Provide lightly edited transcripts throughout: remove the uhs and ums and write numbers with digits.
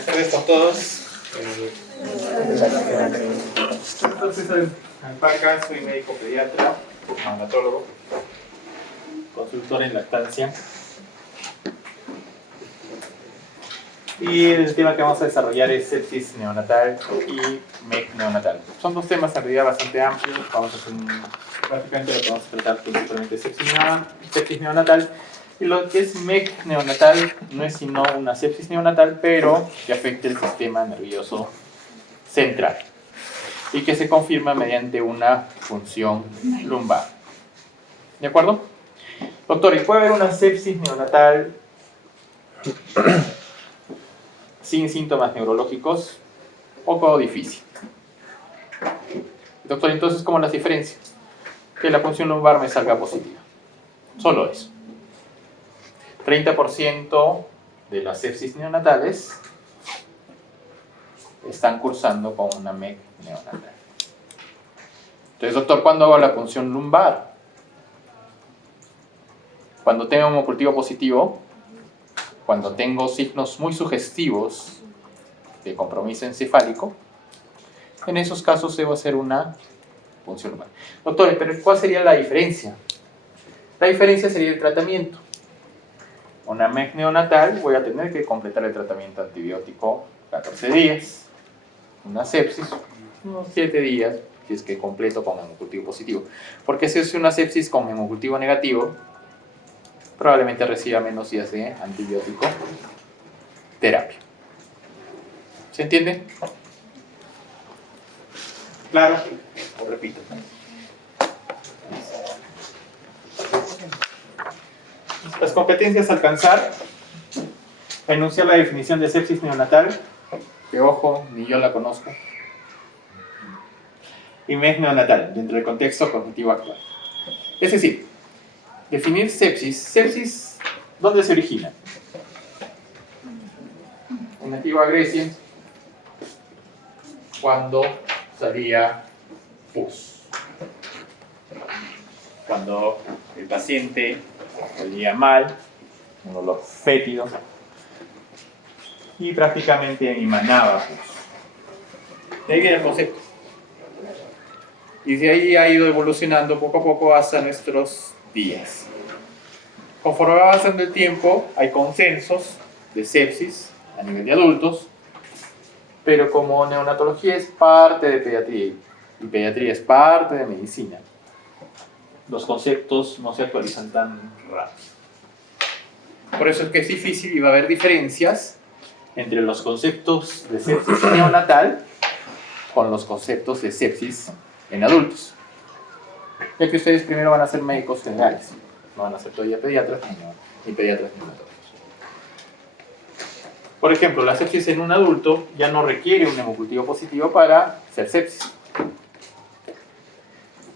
Buenas tardes con todos. Entonces, Alpaca, soy médico pediatra, neonatólogo, consultor en lactancia. Y el tema que vamos a desarrollar es sepsis neonatal y MEC neonatal. Son dos temas en realidad bastante amplios. Vamos a hacer prácticamente lo que vamos a tratar principalmente sepsis neonatal. Y lo que es MEC neonatal no es sino una sepsis neonatal, pero que afecta el sistema nervioso central y que se confirma mediante una función lumbar. ¿De acuerdo? Doctor, ¿y puede haber una sepsis neonatal sin síntomas neurológicos? Poco difícil. Doctor, entonces, ¿cómo las diferencio? Que la función lumbar me salga positiva. Solo eso. 30% de las sepsis neonatales están cursando con una MEC neonatal. Entonces, doctor, ¿cuándo hago la punción lumbar? Cuando tengo un hemocultivo positivo, cuando tengo signos muy sugestivos de compromiso encefálico, en esos casos debo hacer una punción lumbar. Doctor, ¿pero cuál sería la diferencia? La diferencia sería el tratamiento. Una MEC neonatal voy a tener que completar el tratamiento antibiótico 14 días. Una sepsis, unos 7 días, si es que completo con hemocultivo positivo. Porque si es una sepsis con hemocultivo negativo, probablemente reciba menos días de antibiótico terapia. ¿Se entiende? ¿Claro? Lo repito. Las competencias a alcanzar: enunciar la definición de sepsis neonatal, que ojo, ni yo la conozco, y MEC neonatal, dentro del contexto cognitivo actual. Es decir, definir sepsis. Sepsis, ¿dónde se origina? En la antigua Grecia, cuando salía pus. Cuando el paciente olía mal, un olor fétido, y prácticamente emanaba pus. De ahí viene el concepto. Y de ahí ha ido evolucionando poco a poco hasta nuestros días. Conforme va avanzando el tiempo, hay consensos de sepsis a nivel de adultos, pero como neonatología es parte de pediatría y pediatría es parte de medicina, los conceptos no se actualizan tan rápido. Por eso es que es difícil y va a haber diferencias entre los conceptos de sepsis neonatal con los conceptos de sepsis en adultos. Ya que ustedes primero van a ser médicos generales, no van a ser todavía pediatras ni pediatras neonatólogos. Por ejemplo, la sepsis en un adulto ya no requiere un hemocultivo positivo para ser sepsis.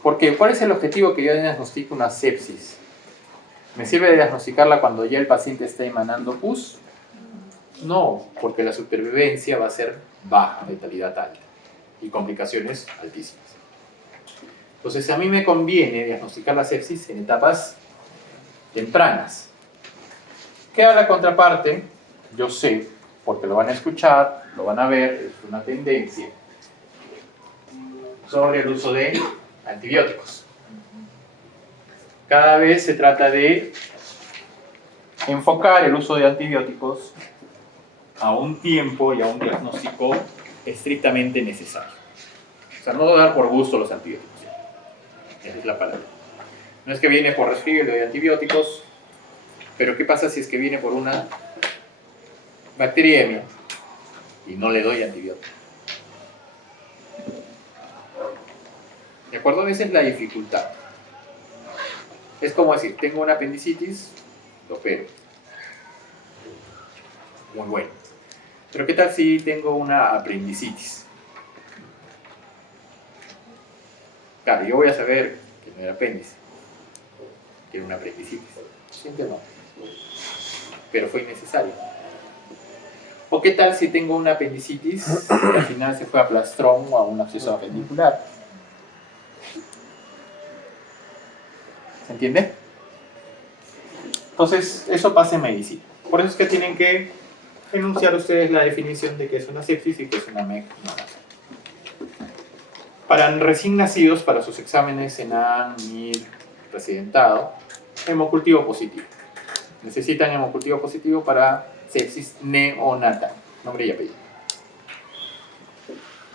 Porque, ¿cuál es el objetivo que yo diagnostique una sepsis? ¿Me sirve de diagnosticarla cuando ya el paciente está emanando pus? No, porque la supervivencia va a ser baja, letalidad alta y complicaciones altísimas. Entonces, a mí me conviene diagnosticar la sepsis en etapas tempranas. Queda la contraparte, yo sé, porque lo van a escuchar, lo van a ver, es una tendencia sobre el uso de antibióticos. Cada vez se trata de enfocar el uso de antibióticos a un tiempo y a un diagnóstico estrictamente necesario. O sea, no dar por gusto los antibióticos. Esa es la palabra. No es que viene por resfrío de antibióticos, pero ¿qué pasa si es que viene por una bacteriemia y no le doy antibiótico? ¿De acuerdo? Esa es la dificultad. Es como decir, tengo una apendicitis, lo opero. Muy bueno. Pero ¿qué tal si tengo una apendicitis? Claro, yo voy a saber que no era apéndice, que era una apendicitis. Siempre no. Pero fue innecesario. ¿O qué tal si tengo una apendicitis y al final se fue a plastrón o a un absceso apendicular? ¿Se entiende? Entonces, eso pasa en medicina. Por eso es que tienen que enunciar ustedes la definición de qué es una sepsis y qué es una MEC neonatal. Para recién nacidos, para sus exámenes ENAN, MIR, residentado, hemocultivo positivo. Necesitan hemocultivo positivo para sepsis neonatal, nombre y apellido.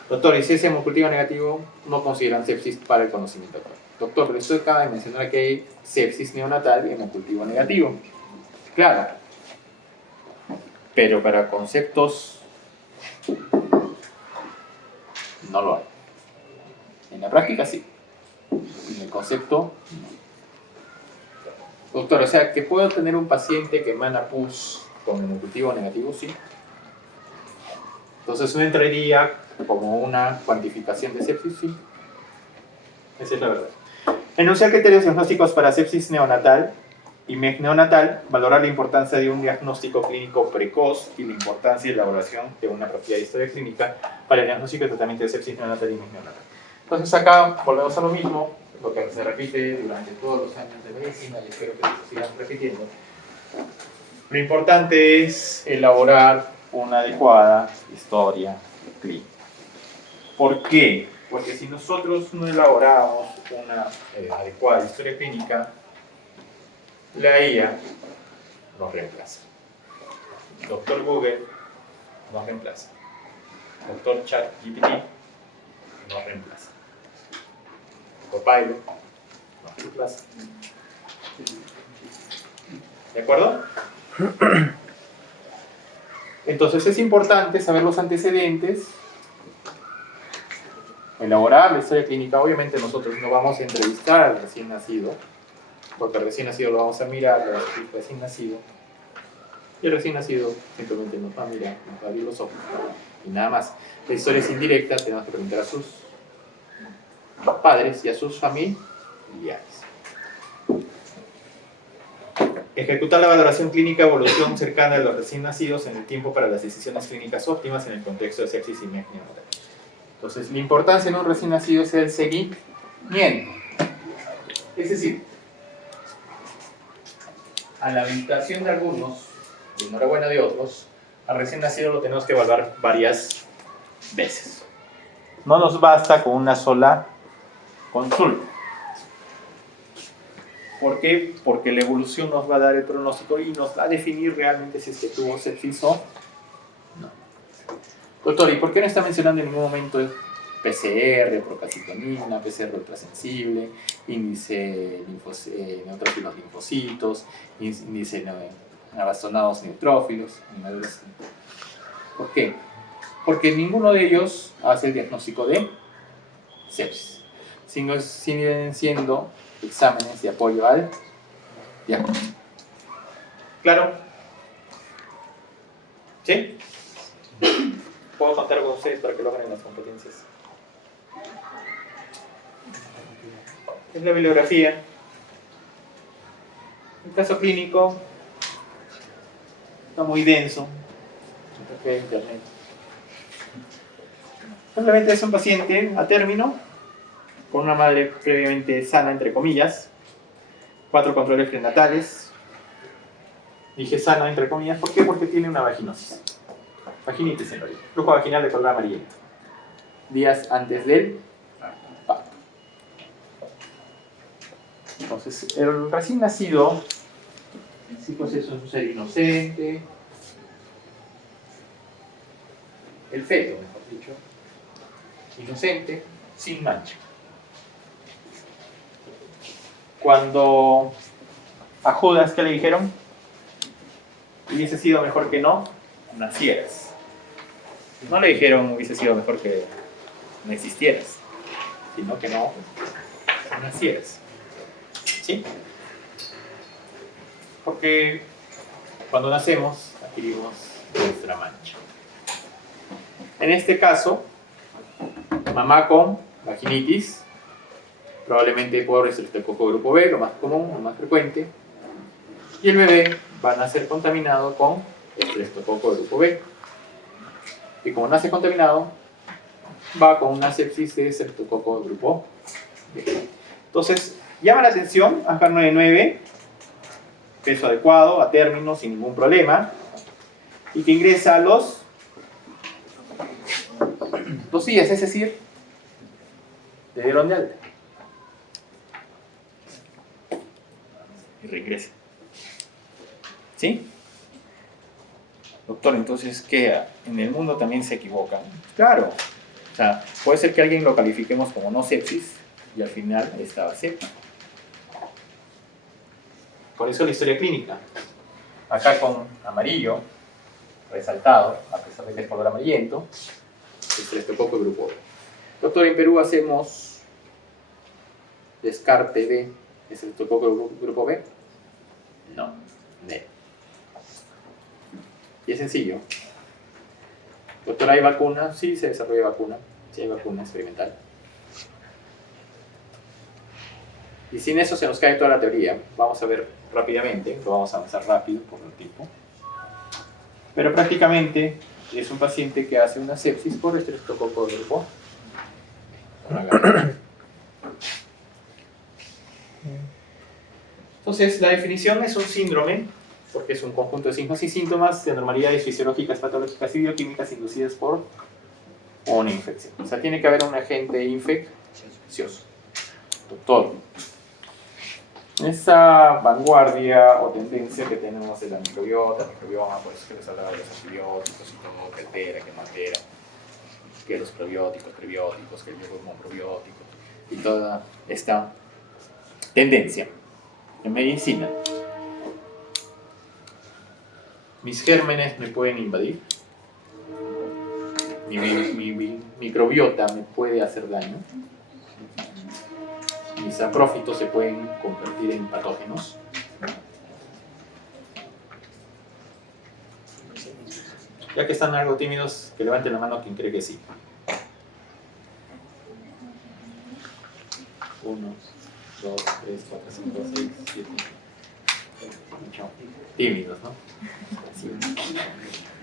Doctor, y si es hemocultivo negativo, no consideran sepsis para el conocimiento actual. Doctor, pero esto acaba de mencionar que hay sepsis neonatal y hemocultivo negativo. Claro, pero para conceptos no lo hay. En la práctica sí, en el concepto no. Doctor, o sea, que puedo tener un paciente que emana pus con hemocultivo negativo, sí. Entonces no entraría como una cuantificación de sepsis, sí. Esa es la verdad. Enunciar criterios diagnósticos para sepsis neonatal y MEC neonatal, valorar la importancia de un diagnóstico clínico precoz y la importancia de elaboración de una apropiada historia clínica para el diagnóstico y tratamiento de sepsis neonatal y MEC neonatal. Entonces acá volvemos a lo mismo, lo que se repite durante todos los años de medicina y espero que se sigan repitiendo. Lo importante es elaborar una adecuada historia clínica. ¿Por qué? Porque si nosotros no elaboramos una adecuada historia clínica, la IA nos reemplaza. Doctor Google nos reemplaza. Doctor ChatGPT nos reemplaza. Copilot nos reemplaza. ¿De acuerdo? Entonces es importante saber los antecedentes, elaborar la historia clínica. Obviamente nosotros no vamos a entrevistar al recién nacido, porque al recién nacido lo vamos a mirar, lo vamos a decir recién nacido, y el recién nacido simplemente nos va a mirar, nos va a abrir los ojos, y nada más. La historia es indirecta, tenemos que preguntar a sus padres y a sus familiares. Ejecutar la valoración clínica evolución cercana de los recién nacidos en el tiempo para las decisiones clínicas óptimas en el contexto de sepsis y MEC neonatal. Entonces, la importancia en un recién nacido es el seguimiento. Es decir, a la habilitación de algunos, y enhorabuena de otros, al recién nacido lo tenemos que evaluar varias veces. No nos basta con una sola consulta. ¿Por qué? Porque la evolución nos va a dar el pronóstico y nos va a definir realmente si es que tuvo sepsis o no. Doctor, ¿y por qué no está mencionando en ningún momento el PCR, procalcitonina, PCR ultrasensible, índice neutrófilos linfocitos, índice abastonados neutrófilos? ¿Por qué? Porque ninguno de ellos hace el diagnóstico de sepsis, sino siguen siendo exámenes de apoyo al diagnóstico. ¿Claro? ¿Sí? ¿Puedo contar con ustedes para que lo hagan en las competencias? Es la bibliografía. El caso clínico está muy denso. Internet. Simplemente es un paciente a término con una madre previamente sana, entre comillas, 4 controles prenatales. Dije sana, entre comillas, ¿por qué? Porque tiene una vaginosis. Vaginitis en realidad. Flujo vaginal de color amarillento. Días antes del parto. Entonces, el recién nacido, en sí pues es un ser inocente. El feto, mejor dicho, inocente, sin mancha. Cuando a Judas, ¿qué le dijeron? Hubiese sido mejor que no nacieras. No le dijeron hubiese sido mejor que no existieras, sino que no nacieras. ¿Sí? Porque cuando nacemos adquirimos nuestra mancha. En este caso, mamá con vaginitis, probablemente por estreptococo grupo B, lo más común, lo más frecuente, y el bebé va a nacer contaminado con estreptococo grupo B. Y como nace contaminado, va con una sepsis de estreptococo grupo B. Entonces, llama la atención, ANCAR 99, peso adecuado, a término, sin ningún problema. y que ingresa a los 2 días, es decir, le dieron de alta. Y regresa. ¿Sí? Doctor, entonces, ¿qué? ¿En el mundo también se equivocan? Claro. O sea, puede ser que alguien lo califiquemos como no sepsis y al final estaba sepsis. Por eso la historia clínica. Acá con amarillo, resaltado, a pesar de que es color amarillento, estreptococo grupo B. Doctor, en Perú hacemos descarte de estreptococo grupo B. No, D. Y es sencillo. Doctor, ¿hay vacuna? Sí, se desarrolla vacuna. Sí, hay vacuna experimental. Y sin eso se nos cae toda la teoría. Vamos a ver rápidamente, lo vamos a avanzar rápido por el tiempo. Pero prácticamente es un paciente que hace una sepsis por estreptococo grupo A. Entonces, la definición es un síndrome, porque es un conjunto de signos y síntomas de anormalidades fisiológicas, patológicas y bioquímicas inducidas por una infección. O sea, tiene que haber un agente infeccioso. Doctor, esa vanguardia o tendencia que tenemos de la microbiota, microbioma, por eso que les hablaba de los antibióticos y todo, que altera, que no altera, que los probióticos, prebióticos, que el yogur probiótico, y toda esta tendencia en medicina. Mis gérmenes me pueden invadir, mi microbiota me puede hacer daño, mis saprófitos se pueden convertir en patógenos. Ya que están algo tímidos, que levanten la mano quien cree que sí. 1, 2, 3, 4, 5, 6, 7, 8. Tímidos, ¿no?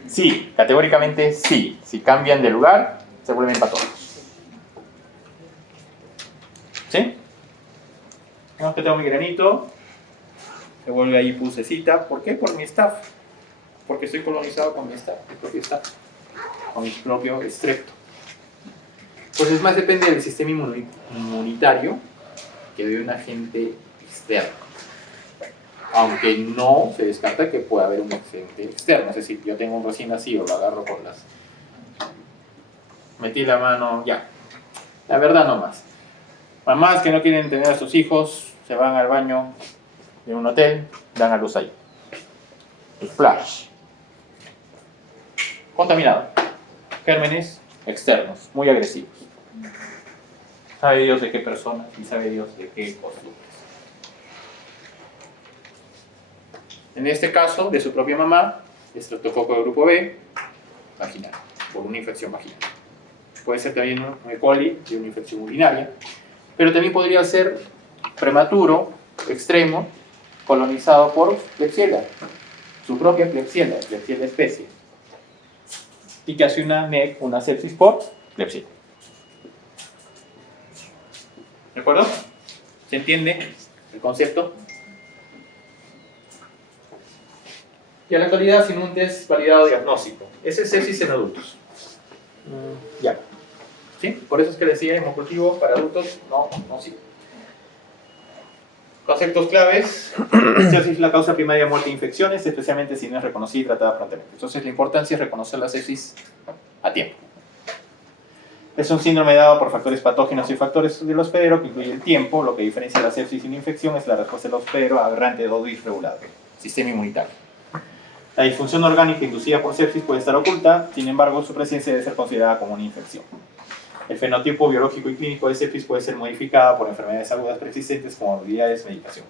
Sí, categóricamente sí. Si cambian de lugar, se vuelven patógenos. ¿Sí? No, que tengo mi granito, se vuelve ahí pusecita. ¿Por qué? Por mi staph. Porque estoy colonizado con mi staph, mi propio staph, con mi propio estrepto. Pues es más, depende del sistema inmunitario que de un agente externo. Aunque no se descarta que pueda haber un agente externo. Es decir, yo tengo un recién nacido, lo agarro con las... Metí la mano, ya. La verdad no más. Mamás que no quieren tener a sus hijos, se van al baño de un hotel, dan a luz ahí. Splash. Contaminado. Gérmenes externos, muy agresivos. Sabe Dios de qué personas y sabe Dios de qué costumbres. En este caso, de su propia mamá, estreptococo de grupo B, vaginal, por una infección vaginal. Puede ser también un E. coli de una infección urinaria, pero también podría ser prematuro, extremo, colonizado por Klebsiella, su propia Klebsiella especie, y que hace una NEC, una sepsis por Klebsiella. ¿De acuerdo? ¿Se entiende el concepto? Y en la actualidad sin un test validado diagnóstico. Ese es sepsis en adultos. Ya. ¿Sí? Por eso es que decía hemocultivo para adultos no sirve. Conceptos claves. Sepsis es la causa primaria de muerte e infecciones, especialmente si no es reconocida y tratada prontamente. Entonces la importancia es reconocer la sepsis a tiempo. Es un síndrome dado por factores patógenos y factores del hospedero que incluye el tiempo. Lo que diferencia la sepsis y la infección es la respuesta del hospedero aberrante de dosis regulado. Sistema inmunitario. La disfunción orgánica inducida por sepsis puede estar oculta, sin embargo, su presencia debe ser considerada como una infección. El fenotipo biológico y clínico de sepsis puede ser modificada por enfermedades agudas preexistentes como habilidades de medicación.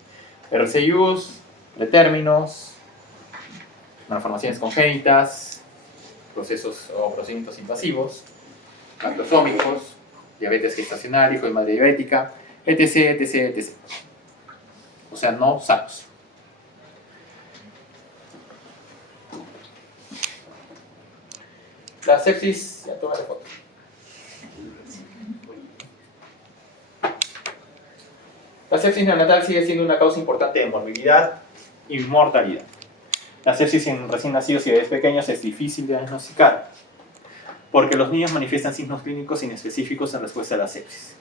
RCIUs, pretérminos, malformaciones congénitas, procesos o procedimientos invasivos, macrosómicos, diabetes gestacional, hijo de madre diabética, etc, etc, etc. O sea, no sanos. La sepsis, ya toma la foto. La sepsis neonatal sigue siendo una causa importante de morbilidad y mortalidad. La sepsis en recién nacidos y bebés pequeños es difícil de diagnosticar porque los niños manifiestan signos clínicos inespecíficos en respuesta a la sepsis.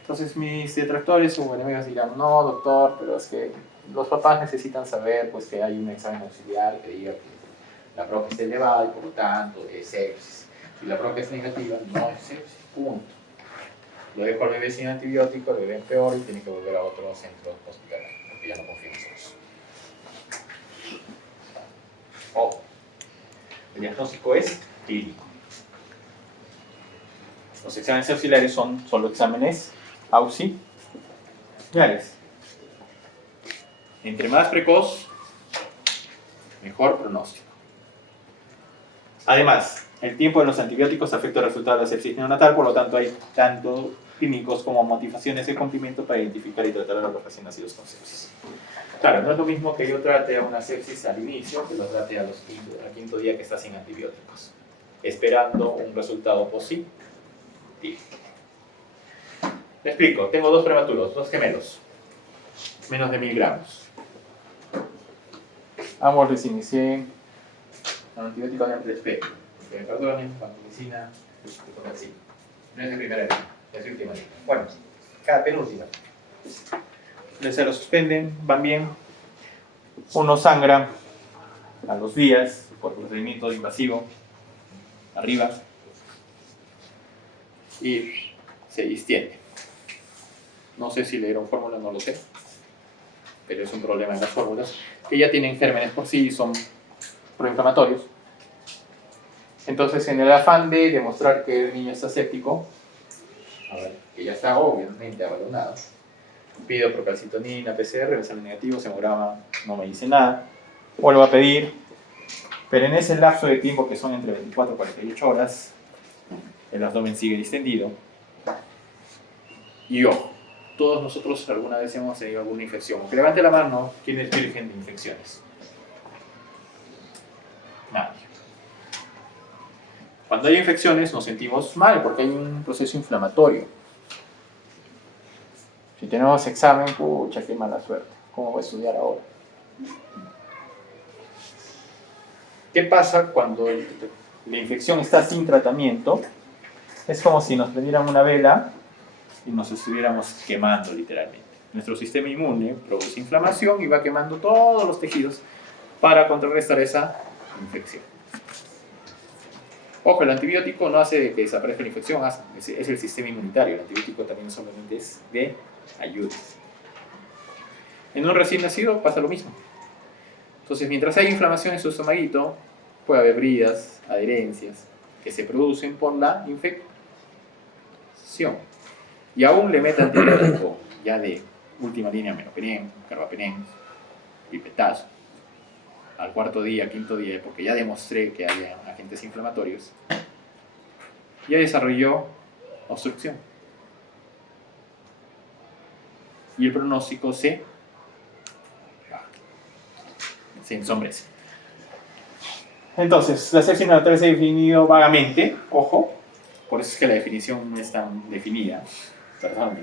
Entonces mis detractores o enemigos dirán, no doctor, pero es que los papás necesitan saber pues, que hay un examen auxiliar que diga que la PROC está elevada y por lo tanto es sepsis. Si la PROC es negativa, no es sepsis, punto. Lo dejo al bebé sin antibiótico, el bebé empeora y tiene que volver a otro centro hospitalario, porque ya no confío en nosotros. El diagnóstico es clínico. Los exámenes auxiliares son solo exámenes auxiliares. Entre más precoz, mejor pronóstico. Además, el tiempo de los antibióticos afecta el resultado de la sepsis neonatal, por lo tanto hay tanto clínicos como motivaciones de cumplimiento para identificar y tratar a los recién nacidos con sepsis. Claro, no es lo mismo que yo trate a una sepsis al inicio que lo trate al quinto día que está sin antibióticos, esperando un resultado positivo. Me explico, tengo dos prematuros, dos gemelos, menos de 1000 gramos. Ambos les inicié con antibiótico de Amplexpe, que me perdonen, vancomicina, Conaxin. No es la primera línea, es la última línea. Bueno, cada penúltima. Se lo suspenden, van bien. Uno sangra a los días por procedimiento invasivo, arriba, y se distiende. No sé si le dieron fórmula, no lo sé, pero es un problema en las fórmulas, que ya tienen gérmenes por sí y son proinflamatorios. Entonces, en el afán de demostrar que el niño está séptico, a ver, que ya está obviamente abandonado, pido procalcitonina, PCR, me sale negativo, hemograma, no me dice nada, vuelvo a pedir, pero en ese lapso de tiempo que son entre 24 y 48 horas, el abdomen sigue distendido. Y ojo, todos nosotros alguna vez hemos tenido alguna infección. Que levante la mano, ¿quién es virgen de infecciones? Nadie. Cuando hay infecciones nos sentimos mal porque hay un proceso inflamatorio. Si tenemos examen, pucha, qué mala suerte. ¿Cómo voy a estudiar ahora? ¿Qué pasa cuando la infección está sin tratamiento? Es como si nos prendieran una vela y nos estuviéramos quemando literalmente. Nuestro sistema inmune produce inflamación y va quemando todos los tejidos para contrarrestar esa infección. Ojo, el antibiótico no hace que desaparezca la infección, es el sistema inmunitario. El antibiótico también solamente es de ayuda. En un recién nacido pasa lo mismo. Entonces, mientras hay inflamación en su estomaguito, puede haber bridas, adherencias, que se producen por la infección. Y aún le mete antibiótico ya de última línea, meropenem, carbapenem, pipetazo, al cuarto día, quinto día, porque ya demostré que hay agentes inflamatorios, ya desarrolló obstrucción. Y el pronóstico se ensombrece. Entonces, la sepsis neonatal se ha definido vagamente, ojo, por eso es que la definición no es tan definida, perdón.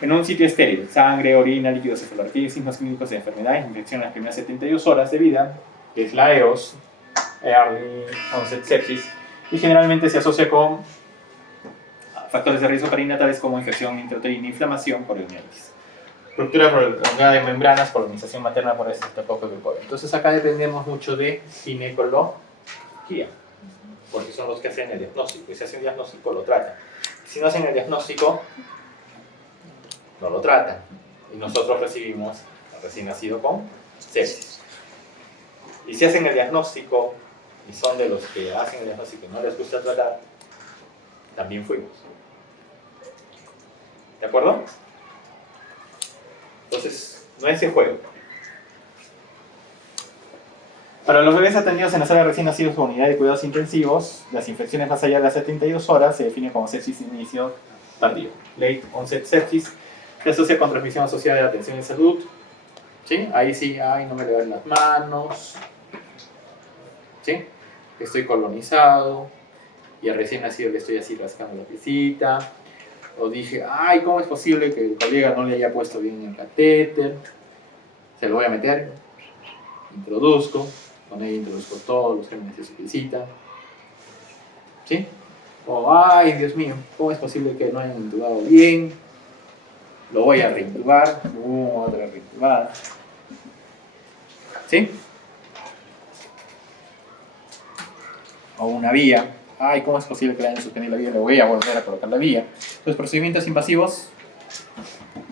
En un sitio estéril, sangre, orina, líquido cefalar, tiene signos clínicos de enfermedad, infección en las primeras 72 horas de vida, que es la EOS, Early Onset Sepsis, y generalmente se asocia con factores de riesgo perinatales como infección intrauterina, inflamación, poliomielis. Ruptura prolongada de membranas, colonización materna por Staphylococcus aureus. Entonces acá dependemos mucho de ginecología, porque son los que hacen el diagnóstico, y si hacen el diagnóstico lo tratan. Si no hacen el diagnóstico, no lo tratan, y nosotros recibimos al recién nacido con sepsis. Y si hacen el diagnóstico, y son de los que hacen el diagnóstico y no les gusta tratar, también fuimos. ¿De acuerdo? Entonces, no es el juego. Para los bebés atendidos en la sala de recién nacidos con unidad de cuidados intensivos, las infecciones más allá de las 72 horas se definen como sepsis de inicio tardío. Late onset sepsis se asocia con transmisión asociada de atención en salud. ¿Sí? Ahí sí, ay, no me le dan las manos. ¿Sí? Estoy colonizado y al recién nacido le estoy así rascando la piecita. O dije, ay, ¿cómo es posible que el colega no le haya puesto bien el catéter? Se lo voy a meter. introduzco, con ella introduzco todos los gérmenes de su piecita, ¿sí? O, ay, Dios mío, ¿cómo es posible que no hayan intubado bien? Lo voy a reintubar, otra reintubada, ¿sí? O una vía, ay, ¿cómo es posible que le hayan suspendido la vía? Le voy a volver a colocar la vía. Los procedimientos invasivos,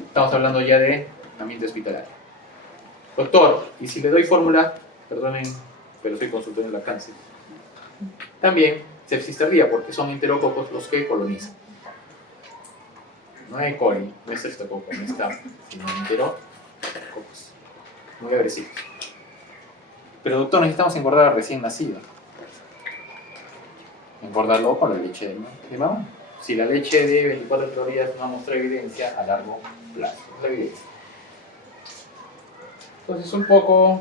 estamos hablando ya de ambiente hospitalario. Doctor, y si le doy fórmula, perdonen, pero soy consultor en lactancia, también sepsis tardía, porque son enterococos los que colonizan. No es coli, no es streptococcus, no es staph, sino enterococos. Muy agresivos. Pero doctor, necesitamos engordar al recién nacido. Engordarlo con la leche de mamá. Si la leche de 24 calorías no muestra evidencia a largo plazo, es la evidencia. Entonces, un poco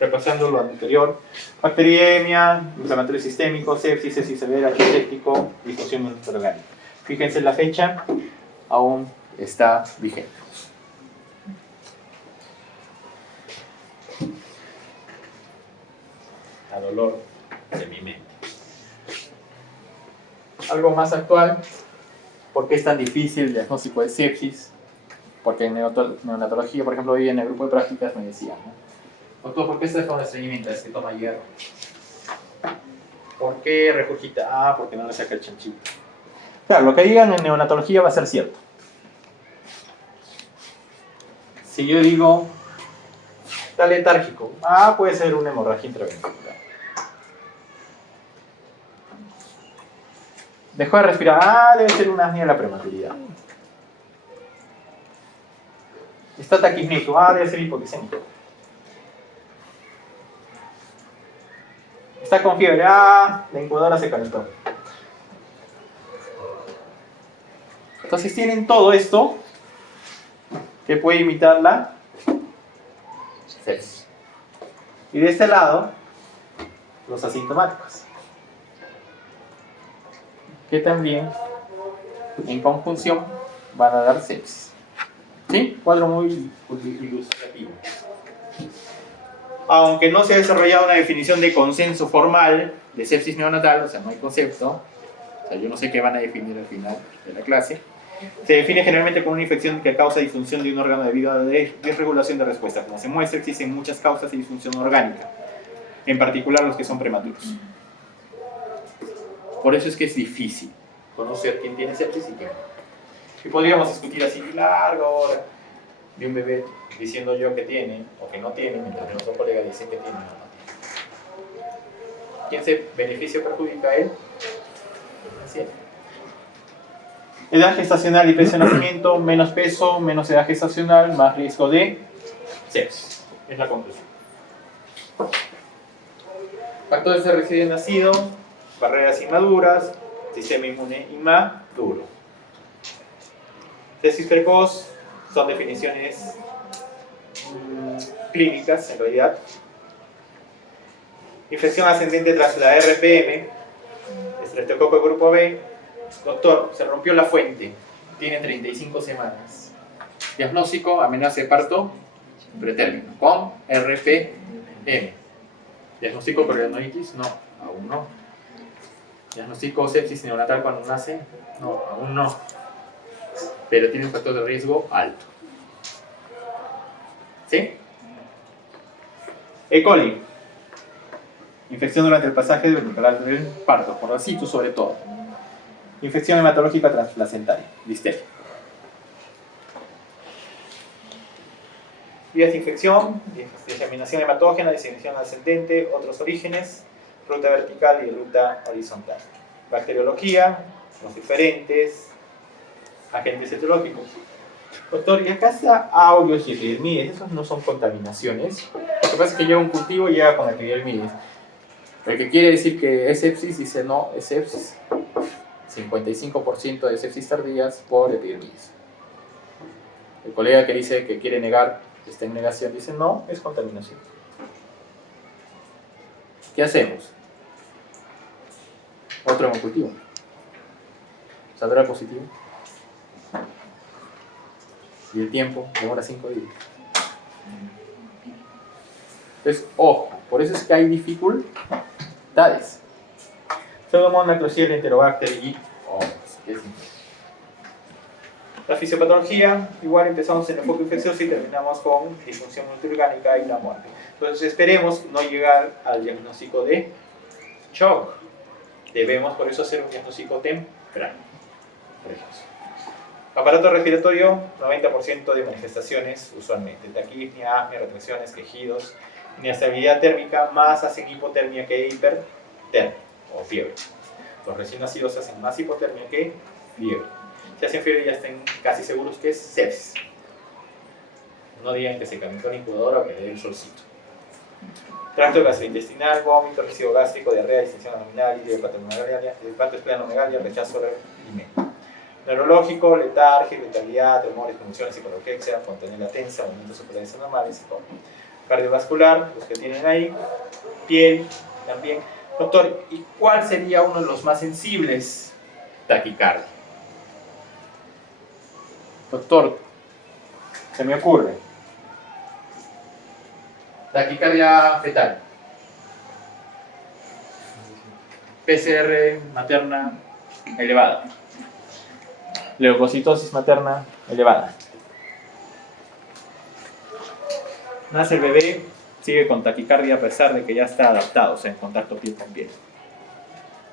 repasando lo anterior: bacteriemia, inflamatorio sistémico, sepsis, sepsis severa, séptico, disfunción orgánica. Fíjense, la fecha aún está vigente. A dolor de mi mente. Algo más actual: ¿por qué es tan difícil el diagnóstico de sepsis? Porque en neonatología, por ejemplo, hoy en el grupo de prácticas me decían, ¿no? Doctor, ¿por qué estás con estreñimiento? Es que toma hierro. ¿Por qué regurgita? Ah, porque no le saca el chanchito. Claro, lo que digan en neonatología va a ser cierto. Si yo digo, está letárgico, ah, puede ser una hemorragia intraventricular. Dejó de respirar, ah, debe ser una apnea de la prematuridad. Está taquipnéico, ah, debe ser hipoglicémico. Está con fiebre, ah, la incubadora se calentó. Entonces tienen todo esto que puede imitar la sepsis. Y de este lado, los asintomáticos, que también en conjunción van a dar sepsis. ¿Sí? Cuadro muy ilustrativo. Aunque no se ha desarrollado una definición de consenso formal de sepsis neonatal, o sea, no hay concepto, o sea, yo no sé qué van a definir al final de la clase, se define generalmente como una infección que causa disfunción de un órgano debido a desregulación de respuesta. Como se muestra, existen muchas causas de disfunción orgánica, en particular los que son prematuros. Por eso es que es difícil conocer quién tiene sepsis y quién no. Y podríamos discutir así largo de un bebé diciendo yo que tiene o que no tiene, mientras nuestro colega dice que tiene o no tiene. ¿Quién se beneficia o perjudica a él? El paciente. Edad gestacional y peso de nacimiento: menos peso, menos edad gestacional, más riesgo de sepsis. Es la conclusión. Factores de recién nacido: barreras inmaduras, sistema inmune inmaduro. Sepsis precoz son definiciones clínicas en realidad. Infección ascendente tras la RPM, estreptococo grupo B. Doctor, se rompió la fuente, tiene 35 semanas. Diagnóstico: amenaza de parto pretérmino con RPM. Diagnóstico periodontitis: no, aún no. Diagnóstico sepsis neonatal cuando nace: no, aún no. Pero tiene un factor de riesgo alto. ¿Sí? E. coli. Infección durante el pasaje del parto, por ascitus sobre todo. Infección hematológica transplacentaria, listeria. Vías de infección: diseminación hematógena, diseminación ascendente, otros orígenes, ruta vertical y ruta horizontal. Bacteriología, los diferentes agentes etiológicos. Doctor, y acá está aureus y epidermides, esos no son contaminaciones. Lo que pasa es que llega un cultivo y llega con epidermides. El que quiere decir que es sepsis dice no, es sepsis. 55% de sepsis tardías por epidermides. El colega que dice que quiere negar, que está en negación, dice no, es contaminación. ¿Qué hacemos? Otro hemocultivo. ¿Saldrá positivo? Y el tiempo demora 5 días. Entonces, ojo, por eso es que hay dificultades. Pseudomonas, Klebsiella, Enterobacter y la fisiopatología, igual empezamos en el foco infeccioso y terminamos con disfunción multiorgánica y la muerte. Entonces esperemos no llegar al diagnóstico de shock. Debemos por eso hacer un diagnóstico temprano. Aparato respiratorio, 90% de manifestaciones usualmente. Taquipnea, apnea, retracciones, quejidos. Inestabilidad térmica más hacen hipotermia que hipertermia o fiebre. Los recién nacidos hacen más hipotermia que fiebre. Si hacen fiebre ya estén casi seguros que es sepsis. No digan que se calentó la incubadora o que le dé el solcito. Tracto gastrointestinal, vómito, residuo gástrico, diarrea, distensión abdominal, hepatoesplenomegalia, rechazo y alimento. Neurológico, letargia, vitalidad, tremores, convulsiones, psicologexia, fontanela tensa, movimientos oculares anormales y todo. Cardiovascular, los que tienen ahí, piel también. Doctor, ¿y cuál sería uno de los más sensibles? Taquicardia. Doctor, se me ocurre. Taquicardia fetal. PCR materna elevada. Leucocitosis materna elevada. Nace el bebé, sigue con taquicardia a pesar de que ya está adaptado, o sea, en contacto piel con piel.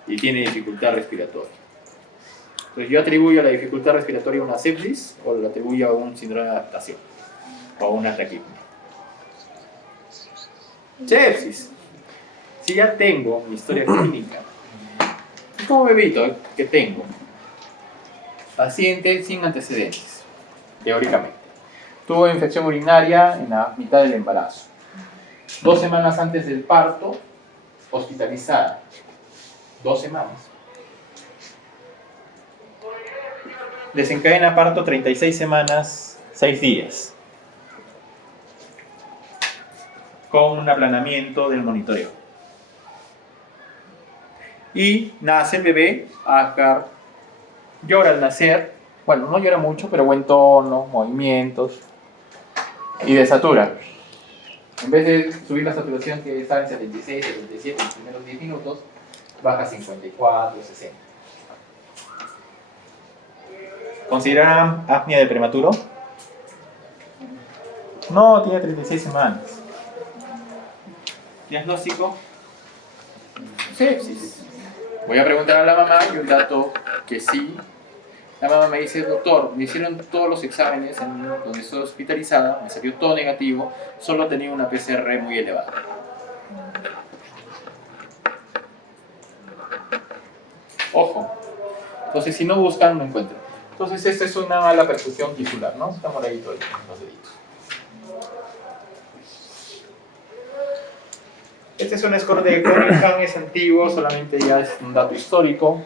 Y tiene dificultad respiratoria. Entonces yo atribuyo la dificultad respiratoria a una sepsis o la atribuyo a un síndrome de adaptación o a una taquipnea. Sepsis. Si ya tengo mi historia clínica, como bebito que tengo, paciente sin antecedentes, teóricamente. Tuvo infección urinaria en la mitad del embarazo. 2 semanas antes del parto, hospitalizada. 2 semanas. Desencadena parto 36 semanas, 6 días. Con un aplanamiento del monitoreo. Y nace el bebé, Ascar. Llora al nacer. Bueno, no llora mucho, pero buen tono, movimientos. Y desatura. En vez de subir la saturación que estaba en 76, 77 en los primeros 10 minutos, baja a 54, 60. ¿Consideran apnea del prematuro? No, tiene 36 semanas. Diagnóstico: sepsis. Voy a preguntar a la mamá y un dato que sí. La mamá me dice: doctor, me hicieron todos los exámenes en donde estoy hospitalizada, me salió todo negativo, solo tenía una PCR muy elevada. Ojo. Entonces, si no buscan, no encuentran. Entonces, esta es una mala perfusión tisular, ¿no? Está moradito los deditos. Este es un score de Cunningham, es antiguo, solamente ya es un dato histórico,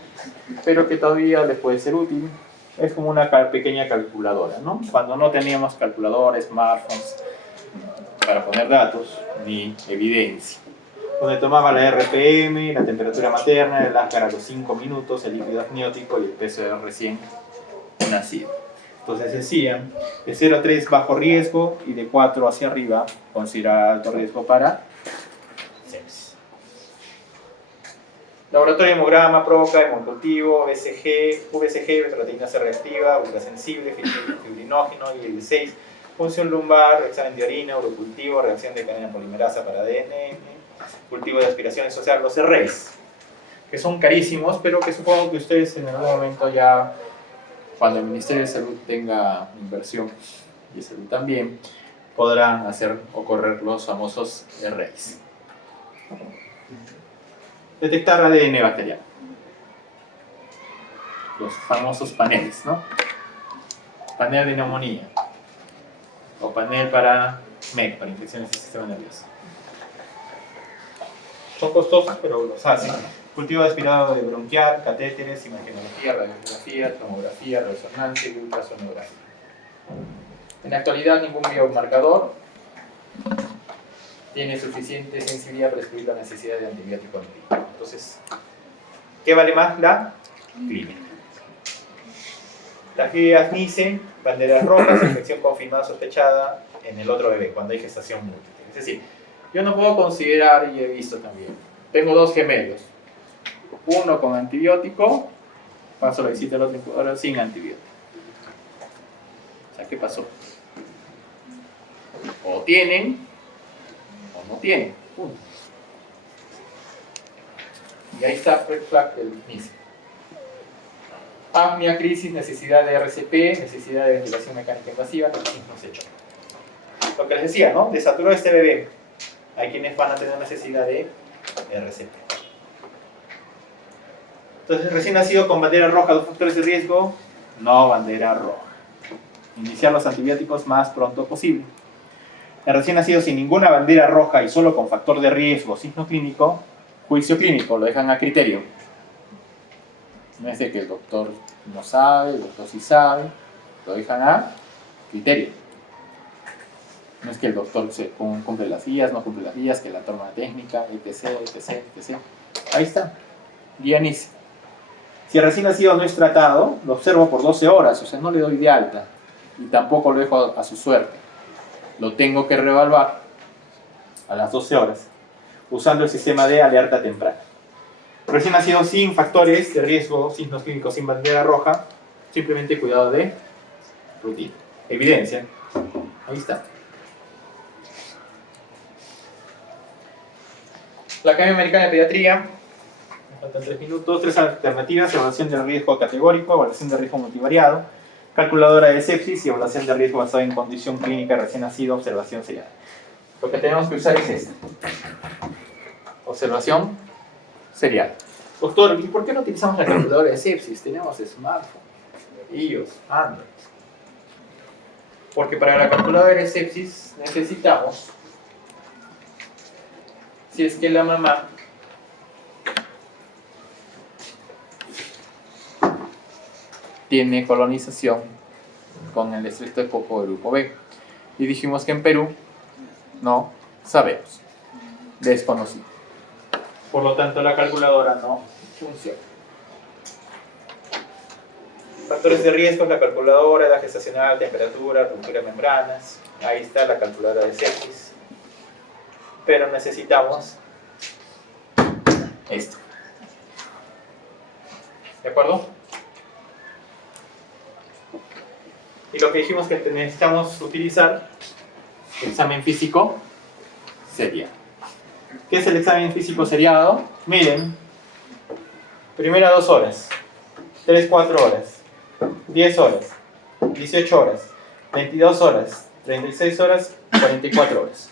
pero que todavía les puede ser útil. Es como una pequeña calculadora, ¿no? Cuando no teníamos calculadoras, smartphones, para poner datos, ni evidencia. Donde tomaba la RPM, la temperatura materna, el Ascar a los 5 minutos, el líquido amniótico y el peso del recién nacido. Entonces decían, de 0 a 3 bajo riesgo y de 4 hacia arriba considerada alto riesgo para sepsis. Laboratorio de hemograma, PROCA, hemocultivo, VSG, beta-proteína C reactiva, ultrasensible, fibrinógeno, IL-6, función lumbar, examen de orina, urocultivo, reacción de cadena polimerasa para ADN, cultivo de aspiraciones, o sea, los REIs, que son carísimos, pero que supongo que ustedes en algún momento ya, cuando el Ministerio de Salud tenga inversión y salud también, podrán hacer o correr los famosos REIs. Detectar ADN bacteriano. Los famosos paneles, ¿no? Panel de neumonía. O panel para MEC, para infecciones del sistema nervioso. Son costosos, pero los hacen. Cultivo de aspirado de bronquial, catéteres, imagenología, radiografía, tomografía, resonancia y ultrasonografía. En la actualidad, ningún biomarcador tiene suficiente sensibilidad para descubrir la necesidad de antibiótico en clínico. Entonces, ¿qué vale más? La clínica. Las guías NICE, banderas rojas, infección confirmada sospechada en el otro bebé, cuando hay gestación múltiple. Es decir, Yo no puedo considerar, y he visto también, tengo dos gemelos, uno con antibiótico, paso la visita a la otra incubadora sin antibiótico. O sea, ¿qué pasó? O tienen, o no tienen, punto. Y ahí está el flag del inicio. Apnea, crisis, necesidad de RCP, necesidad de ventilación mecánica invasiva, no se echó. Lo que les decía, ¿no? Desaturó este bebé. Hay quienes van a tener necesidad de RCP. Entonces, recién nacido con bandera roja, 2 factores de riesgo, no bandera roja. Iniciar los antibióticos más pronto posible. El recién nacido sin ninguna bandera roja y solo con factor de riesgo, signo clínico, juicio clínico, lo dejan a criterio. No es de que el doctor no sabe, el doctor sí sabe, lo dejan a criterio. No es que el doctor cumple las guías, no cumple las guías, que la norma técnica, etc, etc, etc. Ahí está. Guía NICE. Si el recién nacido no es tratado, lo observo por 12 horas, o sea, no le doy de alta. Y tampoco lo dejo a su suerte. Lo tengo que reevaluar a las 12 horas, usando el sistema de alerta temprana. Recién nacido sin factores de riesgo, signos clínicos sin bandera roja, simplemente cuidado de rutina. Evidencia. Ahí está. La Academia Americana de Pediatría, me faltan 3 minutos, 3 alternativas: evaluación de riesgo categórico, evaluación de riesgo multivariado, calculadora de sepsis y evaluación de riesgo basada en condición clínica recién nacido, observación serial. Lo que tenemos que usar es esta. Observación serial. Doctor, ¿y por qué no utilizamos la calculadora de sepsis? Tenemos smartphone, iOS, Android. Porque para la calculadora de sepsis necesitamos, si es que la mamá tiene colonización con el estreptococo del grupo B. Y dijimos que en Perú no sabemos, desconocido. Por lo tanto, la calculadora no funciona. Factores de riesgo: la calculadora, edad gestacional, temperatura, ruptura de membranas. Ahí está la calculadora de sepsis. Pero necesitamos esto. ¿De acuerdo? Y lo que dijimos que necesitamos utilizar, el examen físico seriado. ¿Qué es el examen físico seriado? Miren, primera 2 horas, 3, 4 horas, 10 horas, 18 horas, 22 horas, 36 horas, 44 horas.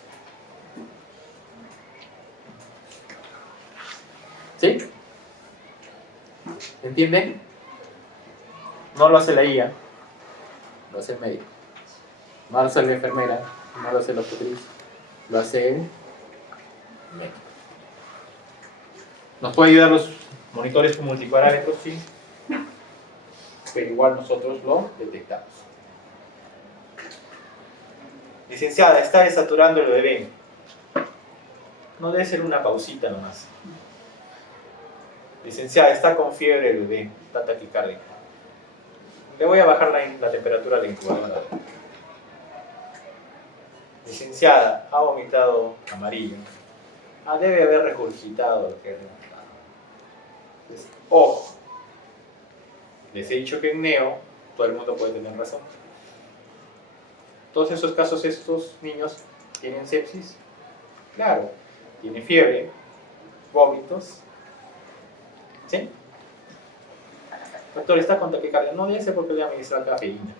¿Sí? ¿Entienden? No lo hace la IA, lo hace el médico. No lo hace la enfermera, no lo hace la obstetriz, lo hace el médico. ¿Nos puede ayudar los monitores con multiparámetros? Sí. Pero igual nosotros lo detectamos. Licenciada, está desaturando el bebé. No debe ser una pausita nomás. Licenciada, está con fiebre el bebé, está taquicárdica. Le voy a bajar la temperatura a la incubadora. Licenciada, ha vomitado amarillo. Debe haber regurgitado lo que es. Entonces, ojo. Les he dicho que en neo todo el mundo puede tener razón. Todos esos casos, estos niños tienen sepsis. Claro, tienen fiebre, vómitos. ¿Sí? Doctor, está con taquicardia. No debe ser porque le administran cafeína.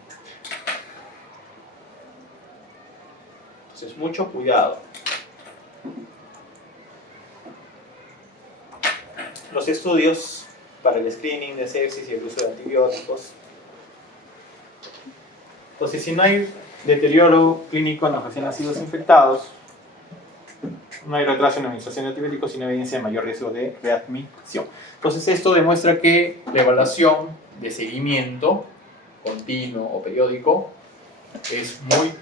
Entonces, mucho cuidado. Los estudios para el screening de sepsis y el uso de antibióticos. Entonces, si no hay deterioro clínico en los recién nacidos infectados, no hay retraso en la administración de antibióticos, sino evidencia de mayor riesgo de readmisión. Entonces, esto demuestra que la evaluación de seguimiento continuo o periódico es muy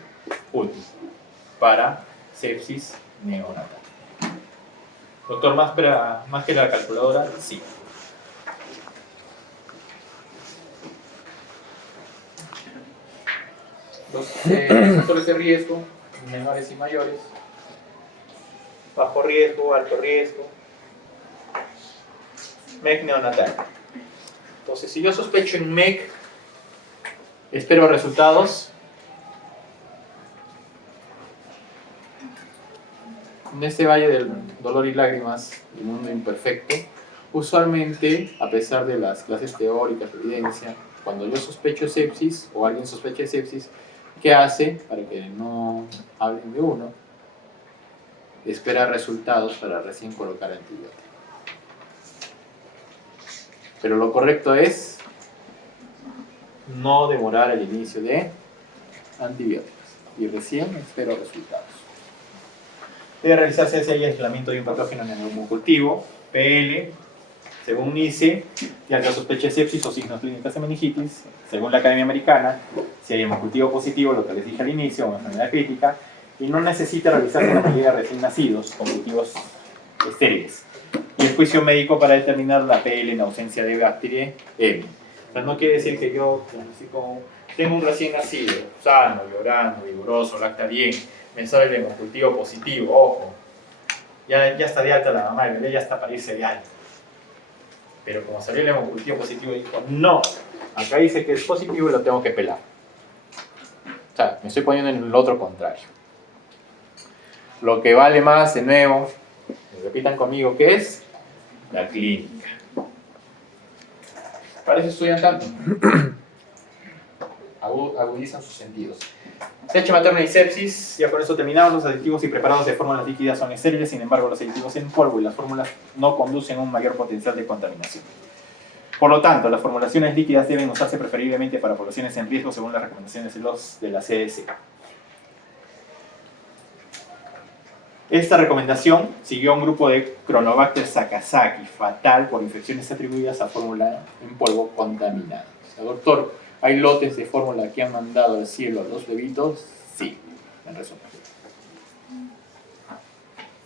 útil para sepsis neonatal. Doctor, más que la calculadora, sí. Los factores de riesgo, menores y mayores. bajo riesgo, alto riesgo, MEC neonatal. Entonces, si yo sospecho en MEC, espero resultados. En este valle del dolor y lágrimas, el mundo imperfecto, usualmente, a pesar de las clases teóricas de evidencia, cuando yo sospecho sepsis o alguien sospecha sepsis, ¿qué hace para que no hablen de uno? Espera resultados para recién colocar antibiótico. Pero lo correcto es no demorar el inicio de antibióticos y recién espero resultados. Debe realizarse ese aislamiento de un patógeno en el cultivo, PL, según NICE, y ante sospecha de sepsis o signos clínicos de meningitis, según la Academia Americana, si hay hemocultivo positivo, lo que les dije al inicio, una enfermedad crítica, y no necesita realizarse la mayoría de recién nacidos con cultivos estériles. Y el juicio médico para determinar la PL en ausencia de bacteria M. Entonces no quiere decir que yo tengo un recién nacido, sano, llorando, vigoroso, lacta bien, me sale el hemocultivo positivo, ojo, ya está de alta la mamá, el bebé ya está para irse de alta. Pero como salió el hemocultivo positivo, dijo, no, acá dice que es positivo y lo tengo que pelar. O sea, me estoy poniendo en el otro contrario. Lo que vale más, de nuevo, repitan conmigo, ¿qué es? La clínica. Para eso estudian tanto. Agudizan sus sentidos. Leche materna y sepsis, ya con eso terminamos. Los aditivos y preparados de fórmulas líquidas son estériles, sin embargo los aditivos en polvo y las fórmulas no conducen a un mayor potencial de contaminación. Por lo tanto, las formulaciones líquidas deben usarse preferiblemente para poblaciones en riesgo según las recomendaciones de la CDC. Esta recomendación siguió a un grupo de Chronobacter sakazaki, fatal por infecciones atribuidas a fórmula en polvo contaminada. O sea, doctor, ¿hay lotes de fórmula que han mandado al cielo a los bebitos? Sí, en resumen.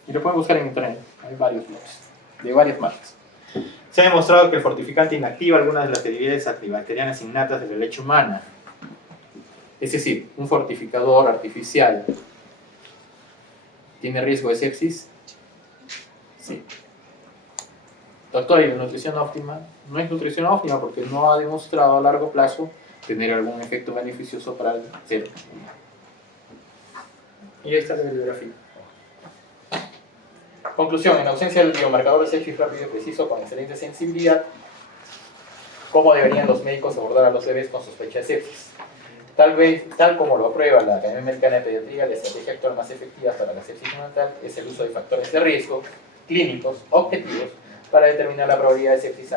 Y lo pueden buscar en internet, hay varios lotes, de varias marcas. Se ha demostrado que el fortificante inactiva algunas de las actividades antibacterianas innatas de la leche humana. Es decir, un fortificador artificial ¿tiene riesgo de sepsis? Sí. Doctor, ¿y la nutrición óptima? No es nutrición óptima porque no ha demostrado a largo plazo tener algún efecto beneficioso para el ser humano. Y ahí está la bibliografía. Conclusión, en ausencia del biomarcador de sepsis rápido y preciso con excelente sensibilidad, ¿cómo deberían los médicos abordar a los bebés con sospecha de sepsis? Tal como lo aprueba la Academia Americana de Pediatría, la estrategia actual más efectiva para la sepsis neonatal es el uso de factores de riesgo clínicos objetivos para determinar la probabilidad de sepsis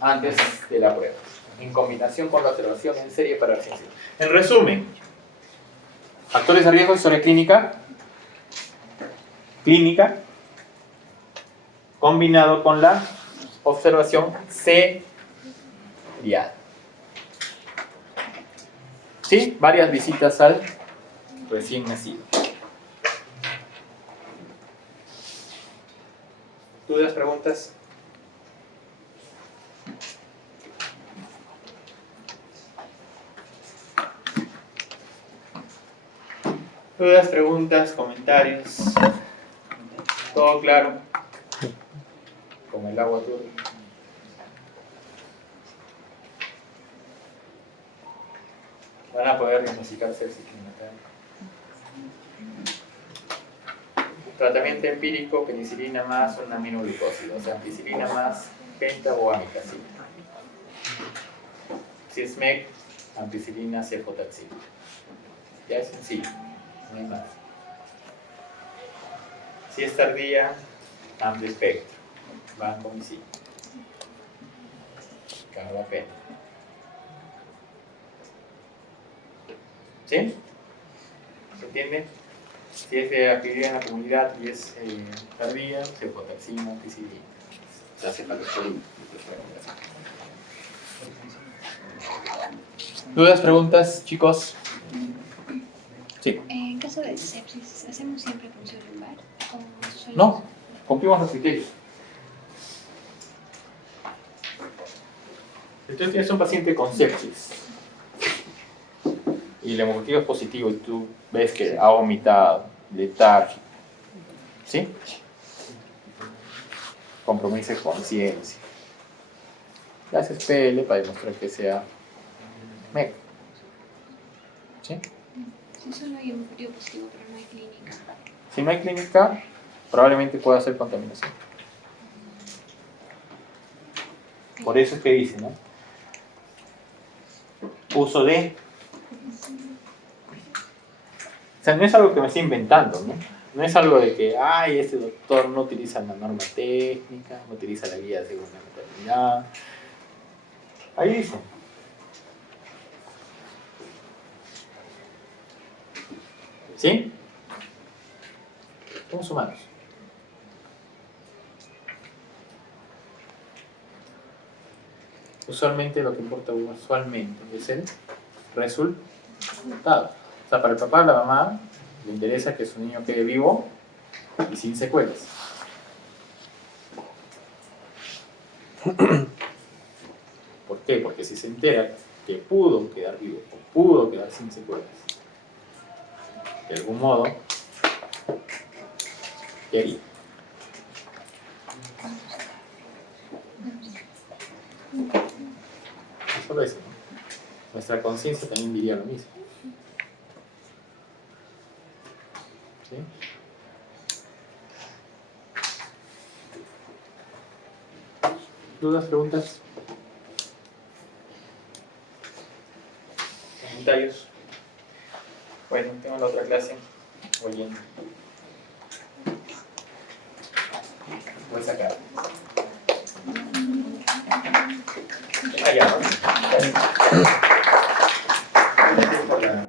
antes de la prueba, en combinación con la observación en serie para la ciencia. En resumen, factores de riesgo, historia clínica, combinado con la observación serial. ¿Sí? Varias visitas al recién nacido. ¿Dudas, preguntas? ¿Dudas, preguntas, comentarios? ¿Todo claro? Como el agua turbia. Van a poder diagnosticar sepsis neonatal. Tratamiento empírico, penicilina más una aminoglucósido, o sea, ampicilina más penta o amicacina. Si es MEC, ampicilina cefotaxina. Ya es sencillo, no hay más. Si es tardía, amplio espectro, vancomicina, carbapena. ¿Sí? ¿Se entiende? Si es de actividad en la comunidad y es tardía, cefotaxina, ampicilina. Se hace para el producto. ¿Dudas, preguntas, chicos? Sí. En caso de sepsis, ¿hacemos siempre punción lumbar? No, cumplimos los criterios. Entonces tienes un paciente con sepsis y el hemocultivo es positivo y tú ves que ha vomitado, letargia, ¿Sí? Compromiso de conciencia. Le haces PL para demostrar que sea MEC. ¿Sí? Si solo hay un periodo positivo, pero no hay clínica. Si no hay clínica, probablemente pueda ser contaminación. Por eso es que dice, ¿no? Uso de... O sea, no es algo que me esté inventando, ¿no? No es algo de que, ay, este doctor no utiliza la norma técnica, no utiliza la guía de seguridad de maternidad. Ahí dice. ¿Sí? Somos humanos. Usualmente lo que importa es el resultado. O sea, para el papá, la mamá, le interesa que su niño quede vivo y sin secuelas. ¿Por qué? Porque si se entera que pudo quedar vivo o pudo quedar sin secuelas, de algún modo, ¿qué haría? Es solo eso, ¿no? Nuestra conciencia también diría lo mismo. ¿Sí? ¿Dudas, preguntas? ¿Comentarios? Bueno, tengo la otra clase. Voy yendo. Voy a sacar. Ah, ya, ¿no?